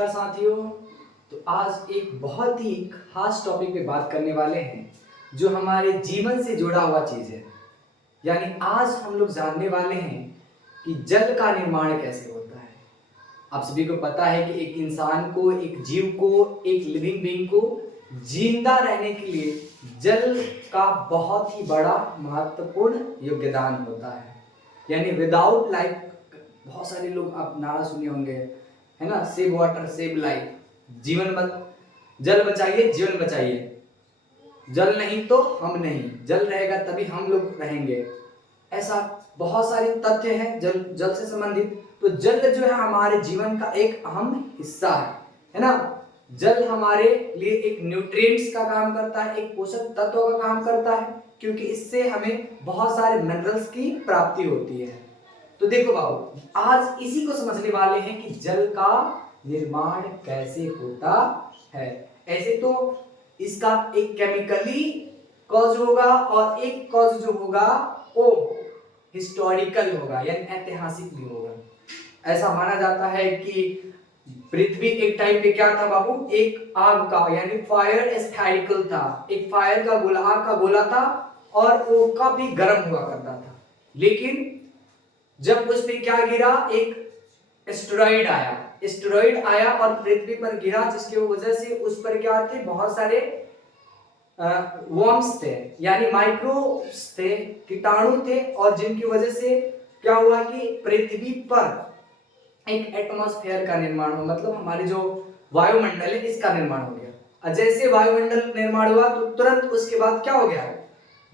नमस्कार साथियों। तो आज एक बहुत ही खास टॉपिक पे बात करने वाले हैं जो हमारे जीवन से जुड़ा हुआ चीज़ है। यानी आज हम लोग जानने वाले हैं कि जल का निर्माण कैसे होता है। आप सभी को पता है कि एक इंसान को, एक जीव को, एक लिविंग बीइंग को जिंदा रहने के लिए जल का बहुत ही बड़ा महत्वपूर्ण योगदान होता है। यानी विदाउट लाइफ, बहुत सारे लोग आप नारा सुने होंगे, है ना, सेव वाटर सेव लाइफ, जीवन जल बचाइए जीवन बचाइए। जल नहीं तो हम नहीं, जल रहेगा तभी हम लोग रहेंगे। ऐसा बहुत सारे तथ्य हैं जल से संबंधित। तो जल जो है हमारे जीवन का एक अहम हिस्सा है ना। जल हमारे लिए एक न्यूट्रिएंट्स का काम करता है, एक पोषक तत्वों का काम करता है, क्योंकि इससे हमें बहुत सारे मिनरल्स की प्राप्ति होती है। तो देखो बाबू, आज इसी को समझने वाले हैं कि जल का निर्माण कैसे होता है। ऐसे तो इसका एक केमिकली कॉज होगा और एक कॉज जो होगा वो हिस्टोरिकल होगा, यानी ऐतिहासिक भी होगा। ऐसा माना जाता है कि पृथ्वी एक टाइम पे क्या था बाबू, एक आग का यानी फायर स्फेरिकल था, एक फायर का गोला, आग का गोला था और वो काफी गर्म हुआ करता था। लेकिन जब उस पे क्या गिरा, एक एस्टेरॉइड आया और पृथ्वी पर गिरा, जिसकी वजह से उस पर क्या थे, बहुत सारे वर्म्स थे, यानी माइक्रोब्स थे, कीटाणु थे, और जिनकी वजह से क्या हुआ कि पृथ्वी पर एक एटमॉस्फेयर का निर्माण हो, मतलब हमारे जो वायुमंडल है इसका निर्माण हो गया। और जैसे वायुमंडल निर्माण हुआ तो तुरंत उसके बाद क्या हो गया,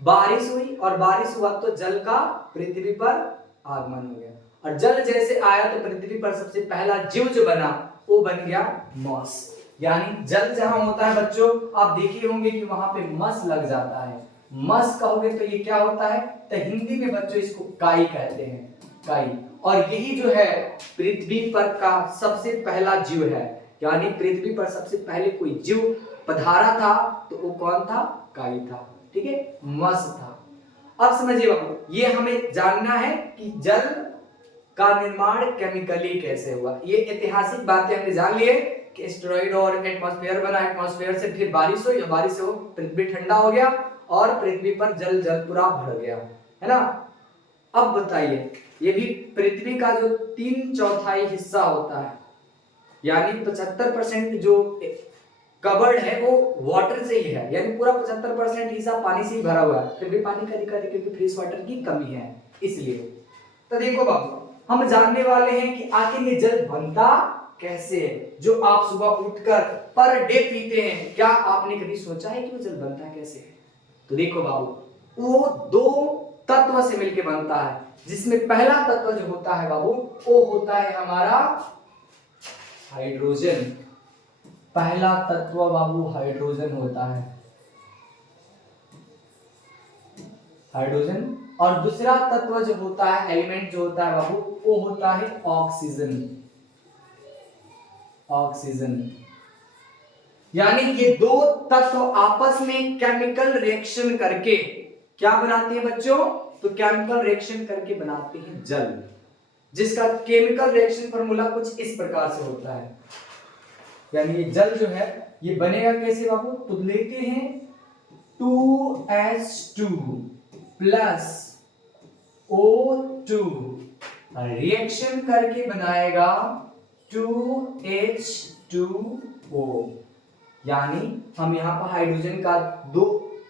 बारिश हुई, और बारिश हुआ तो जल का पृथ्वी पर आगमन हो गया। और जल जैसे आया तो पृथ्वी पर सबसे पहला जीव जो बना वो बन गया मॉस। यानी जल जहां होता है बच्चों, आप देखे होंगे कि वहां पे मस लग जाता है। मस कहोगे तो ये क्या होता है, तो हिंदी में बच्चों इसको काई कहते हैं, काई। और यही जो है पृथ्वी पर का सबसे पहला जीव है। यानी पृथ्वी पर सबसे पहले कोई जीव पधारा था तो वो कौन था, काई था, ठीक है, मस था। अब समझिए बाबू, ये हमें जानना है कि जल का निर्माण केमिकली कैसे हुआ। ये ऐतिहासिक बातें हमने जान लिए कि एस्टेरॉइड और एटमॉस्फेयर बना, एटमॉस्फेयर से फिर बारिश हुई, बारिश से पृथ्वी ठंडा हो गया और पृथ्वी पर जल पूरा भर गया, है ना। अब बताइए, ये भी पृथ्वी का जो 3/4 हिस्सा होता है, यानी 75% जो कवर्ड है वो वाटर से ही है, यानी पूरा 75% हिस्सा पानी से ही भरा हुआ है। फिर भी पानी का दिक्कत है क्योंकि फ्रेश वाटर की कमी है, इसलिए। तो देखो बाबू, हम जानने वाले हैं कि आखिर ये जल बनता कैसे है, जो आप सुबह उठकर पर डे पीते हैं। क्या आपने कभी सोचा है कि वो जल बनता कैसे है? तो देखो बाबू, वो 2 तत्व से मिलकर बनता है, जिसमें पहला तत्व जो होता है बाबू वो होता है हमारा हाइड्रोजन। पहला तत्व बाबू हाइड्रोजन होता है, हाइड्रोजन। और दूसरा तत्व जो होता है, एलिमेंट जो होता है बाबू, वो होता है ऑक्सीजन। ऑक्सीजन, यानी ये 2 तत्व आपस में केमिकल रिएक्शन करके क्या बनाते हैं बच्चों, तो केमिकल रिएक्शन करके बनाते हैं जल, जिसका केमिकल रिएक्शन फार्मूला कुछ इस प्रकार से होता है। यानी ये जल जो है ये बनेगा कैसे बाबू, तो लेते हैं 2H2 प्लस O2, रिएक्शन करके बनाएगा 2H2O। यानी हम यहाँ पर हाइड्रोजन का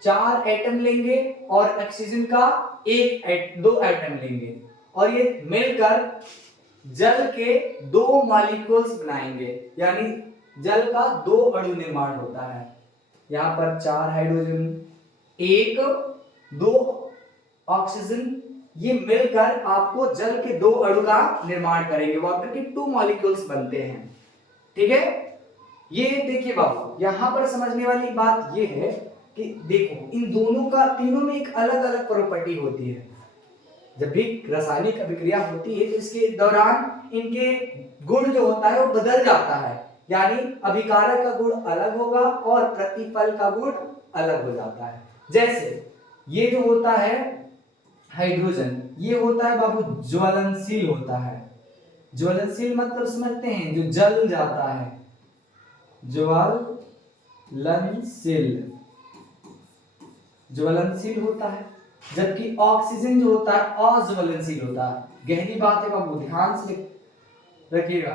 4 एटम लेंगे और ऑक्सीजन का 2 एटम लेंगे, और ये मिलकर जल के 2 मॉलिक्यूल्स बनाएंगे, यानी जल का 2 अणु निर्माण होता है। यहाँ पर 4 हाइड्रोजन, 2 ऑक्सीजन, ये मिलकर आपको जल के 2 अणु का निर्माण करेंगे, वाटर के 2 मॉलिक्यूल्स बनते हैं, ठीक है। ये देखिए बाबू, यहाँ पर समझने वाली बात ये है कि देखो इन दोनों का, तीनों में एक अलग अलग प्रॉपर्टी होती है। जब भी रासायनिक अभिक्रिया होती है तो इसके दौरान इनके गुण जो होता है वो बदल जाता है, यानी अभिकारक का गुण अलग होगा और प्रतिफल का गुण अलग हो जाता है। जैसे ये जो होता है हाइड्रोजन, ये होता है बाबू ज्वलनशील होता है। ज्वलनशील मतलब समझते हैं, जो जल जाता है, ज्वलनशील होता है, जबकि ऑक्सीजन जो होता है अज्वलनशील होता है। गहरी बात है बाबू, ध्यान से रखिएगा।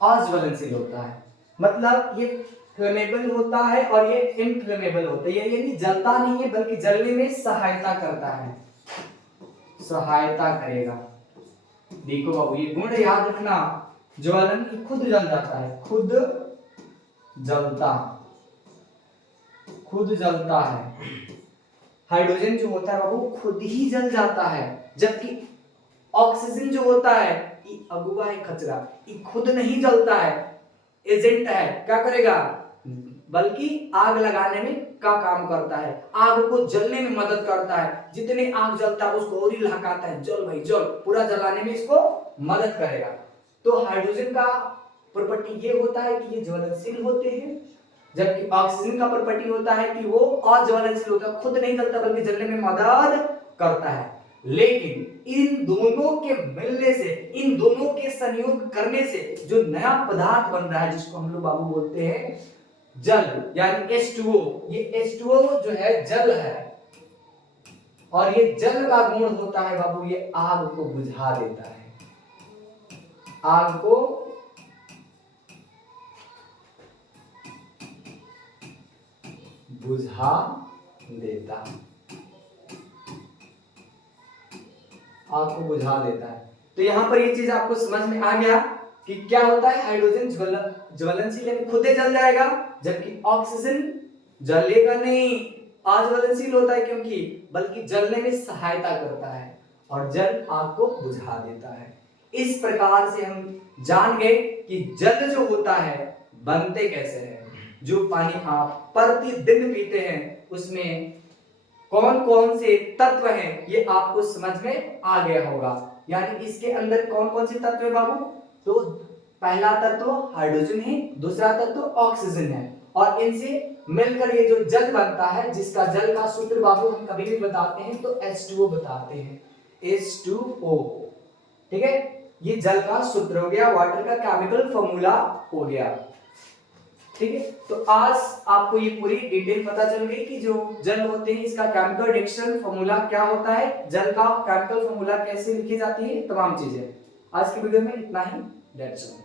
अज्वलनशील होता है, मतलब ये फ्लेमेबल होता है और ये इनफ्लेमेबल होता है। ये यानी जलता नहीं है बल्कि जलने में सहायता करता है, सहायता करेगा। देखो बाबू ये गुण याद रखना, ज्वलन खुद जल जाता है, खुद जलता है। हाइड्रोजन जो होता है बाबू खुद ही जल जाता है, जबकि ऑक्सीजन जो होता है ये अगुआ है, कचरा, ये खुद नहीं जलता है, एजेंट है, क्या करेगा बल्कि आग लगाने में का काम करता है, आग को जलने में मदद करता है। जितने आग जलता है उसको और ही लहकाता है, जल भाई जल, पूरा जलाने में इसको मदद करेगा। तो हाइड्रोजन का प्रॉपर्टी ये होता है कि ये ज्वलनशील होते हैं, जबकि ऑक्सीजन का प्रॉपर्टी होता है कि वो अज्वलनशील होता है, खुद नहीं जलता बल्कि जलने में मदद करता है। लेकिन इन दोनों के मिलने से, इन दोनों के संयोग करने से जो नया पदार्थ बन रहा है जिसको हम लोग बाबू बोलते हैं जल, यानी H2O। ये H2O जो है जल है, और ये जल का गुण होता है बाबू ये आग को बुझा देता है, आग को बुझा देता है, आग को बुझा देता है। तो यहां पर ये चीज आपको समझ में आ गया कि क्या होता है, हाइड्रोजन ज्वलनशील यानी खुद ही जल जाएगा, जबकि ऑक्सीजन जलेगा नहीं, अज्वलनशील होता है क्योंकि बल्कि जलने में सहायता करता है और जल आग को बुझा देता है। इस प्रकार से हम जान गए कि जल जो होता है बनते कैसे हैं। जो पानी आप प्रतिदिन पीते हैं उसमें कौन कौन से तत्व हैं ये आपको समझ में आ गया होगा। यानी इसके अंदर कौन कौन से तत्व है बाबू, तो पहला तत्व हाइड्रोजन है, दूसरा तत्व ऑक्सीजन है, और इनसे मिलकर ये जो जल बनता है, जिसका जल का सूत्र बाबू हम कभी भी बताते हैं तो H2O बताते हैं, H2O। ठीक है, ये जल का सूत्र हो गया, वाटर का केमिकल फॉर्मूला हो गया। ठीक है, तो आज आपको ये पूरी डिटेल पता चल गई कि जो जल होते हैं इसका केमिकल रिएक्शन फॉर्मूला क्या होता है, जल का केमिकल फॉर्मूला कैसे लिखी जाती है, तमाम चीजें। आज की वीडियो में इतना ही, दैट्स ऑल।